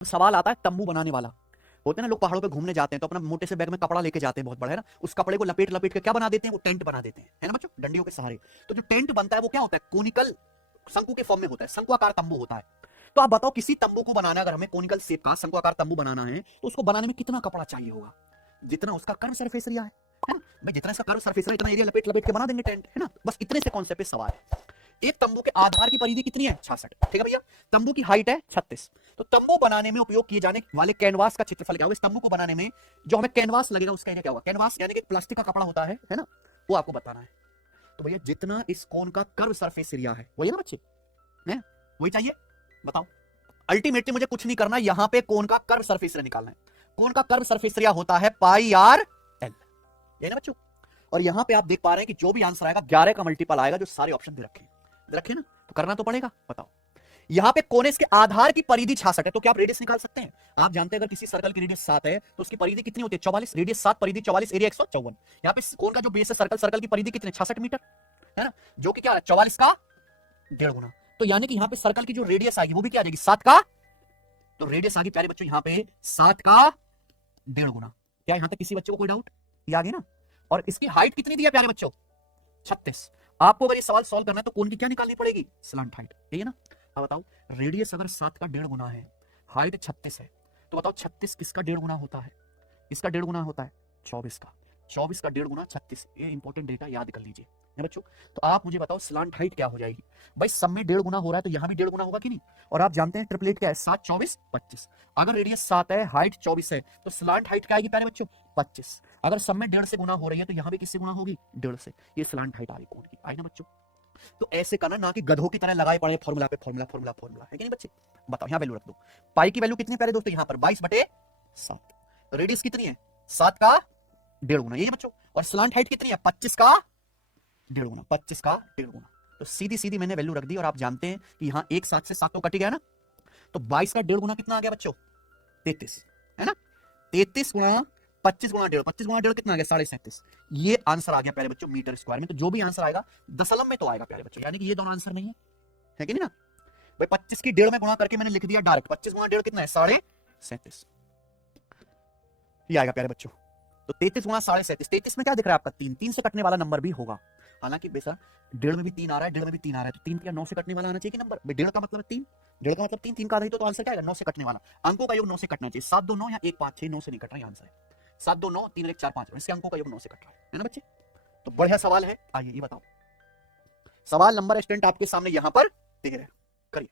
सवाल आता है तंबू बनाने वाला। होते हैं ना लोग पहाड़ों पे घूमने जाते हैं तो अपना मोटे से बैग में कपड़ा लेके जाते हैं बहुत बड़ा, है ना, उस कपड़े को लपेट लपेट के क्या बना देते हैं, वो टेंट बना देते हैं, है ना बच्चों, डंडियों के सहारे। तो जो टेंट बनता है वो क्या होता है, कोनिकल शंकु के फॉर्म में होता है, शंकुआकार तंबू होता है। तो आप बताओ किसी तंबू को बनाना है, अगर हमें कोनिकल शेप का शंकुआकार तंबू बनाना है तो उसको बनाने में कितना कपड़ा चाहिए होगा, जितना उसका कर्व सरफेस एरिया है ना भाई, जितना इसका कर्व सरफेस एरिया इतना एरिया लपेट लपेट के बना देंगे टेंट, है ना, बस इतने से कॉन्सेप्ट पे सवाल है। एक तंबू के आधार की परिधि कितनी है, 66, ठीक है भैया। तंबू की हाइट है 36। तो तंबू बनाने में उपयोग किए जाने वाले कैनवास का क्षेत्रफल क्या होगा, इस तंबू को बनाने में जो हमें कैनवास लगेगा उसका एरिया क्या होगा, कैनवास यानी कि प्लास्टिक का कपड़ा होता है ना, वो आपको बताना है। तो भैया जितना इस कोन का कर्व सरफेस एरिया है वही है ना बच्चे, है वही चाहिए, बताओ। अल्टीमेटली मुझे कुछ नहीं करना, यहां पे कोन का कर्व सरफेस एरिया निकालना है। कोन का कर्व सरफेस एरिया होता है पाई आर एल, ये ना बच्चों। और यहां पे आप देख पा रहे हैं कि जो भी आंसर आएगा 11 का मल्टीपल आएगा, जो सारे ऑप्शन दे रखे ना, तो करना तो पड़ेगा। बताओ यहां पे कोने के आधार की परिधि 66 है, तो क्या आप रेडियस निकाल सकते हैं। आप जानते हैं अगर किसी सर्कल की रेडियस 7 है तो उसकी परिधि कितनी होती है, 44, रेडियस 7 परिधि 44 एरिया 154। यहां पे कोन का जो बेस है सर्कल की परिधि कितनी, 66 मीटर, है ना, जो कि क्या है 44 का 1.5 गुना। तो यानी कि यहां पे सर्कल की जो रेडियस आएगी वो भी क्या आ जाएगी 7 का, तो रेडियस आ गई प्यारे बच्चों यहां पे 7 का 1.5 गुना। क्या यहां तक किसी बच्चे को कोई डाउट, ये आ गई ना। और इसकी हाइट कितनी दी है प्यारे बच्चों, 36। आपको अगर ये सवाल सॉल्व करना है तो कोन की क्या निकालनी पड़ेगी, स्लांट हाइट, यही है ना। अब बताओ रेडियस अगर 7 का 1.5 गुना है, हाइट 36 है, तो बताओ 36 किसका 1.5 गुना होता है, इसका 1.5 गुना होता है 24 का, 24 का 1.5 गुना 36। ये इंपॉर्टेंट डेटा याद कर लीजिए है बच्चों। तो आप मुझे बताओ स्लांट हाइट क्या हो जाएगी, भाई सब में 1.5 गुना हो रहा है तो यहां भी 1.5 गुना होगा कि नहीं। और आप जानते हैं ट्रिपलेट क्या है, 7 24 25। अगर रेडियस 7 है हाइट 24 है तो स्लांट हाइट क्या आएगी प्यारे बच्चों, 25। अगर सब में 1.5 से गुना हो रही है तो यहां भी किससे गुना होगी, 1.5 से। ये स्लांट हाइट आ रही कोण की, आई ना बच्चों। तो ऐसे करना ना कि गधों की तरह लगाए पड़े फॉर्मूला पे फॉर्मूला फॉर्मूला फॉर्मूला, है कि नहीं बच्चे। बताओ यहां वैल्यू रख दो, पाई की वैल्यू कितनी प्यारे दोस्तों, यहां पर 22/7। रेडियस कितनी है 7 का 1.5 गुना, यही बच्चों। और स्लांट हाइट कितनी है 25 का 1.5 गुना, 25 का 1.5 गुना। तो सीधी सीधी मैंने वैल्यू रख दी। और आप जानते हैं कि यहां एक 7 से 7 तो कट गया ना, तो 22 का 1.5 गुना कितना आ गया बच्चों, 33, है ना। 33 गुना 25 गुना 1.5, 25 गुना 1.5 कितना आ गया 37.5। ये आंसर आ गया प्यारे बच्चों मीटर स्क्वायर में। तो जो भी आंसर आएगा दशमलव में तो आएगा प्यारे बच्चों, यानी कि ये दोनों आंसर नहीं है कि नहीं ना भाई। 25 की 1.5 में गुणा करके मैंने लिख दिया डायरेक्ट, 25 गुना 1.5 कितना है 37.5, ये आएगा प्यारे बच्चों। तो 33 गुना 37.5, 33 में क्या दिख रहा है आपका 3, 3 से कटने वाला नंबर भी होगा। हालांकि बेसा 1.5 में भी 3 आ रहा है, 1.5 में भी 3 आ रहा है, तो 3 क्या 9 से कटने वाला आना चाहिए कि नंबर, 1.5 का मतलब 3, 1.5 का मतलब 3, 3 का आधा ही तो आंसर क्या आएगा 9 से कटने वाला। अंकों का योग 9 से कटना चाहिए, 7 2 9 या 1 5 6, 9 से नहीं कट रहा है आंसर है 7 2 9 3 1 4 5, इसके अंकों का योग 9 से कट रहा है ना बच्चे। तो बढ़िया सवाल है, आइए ये बताओ। सवाल नंबर स्टूडेंट आपके सामने यहां पर दे रहे हैं, करिए।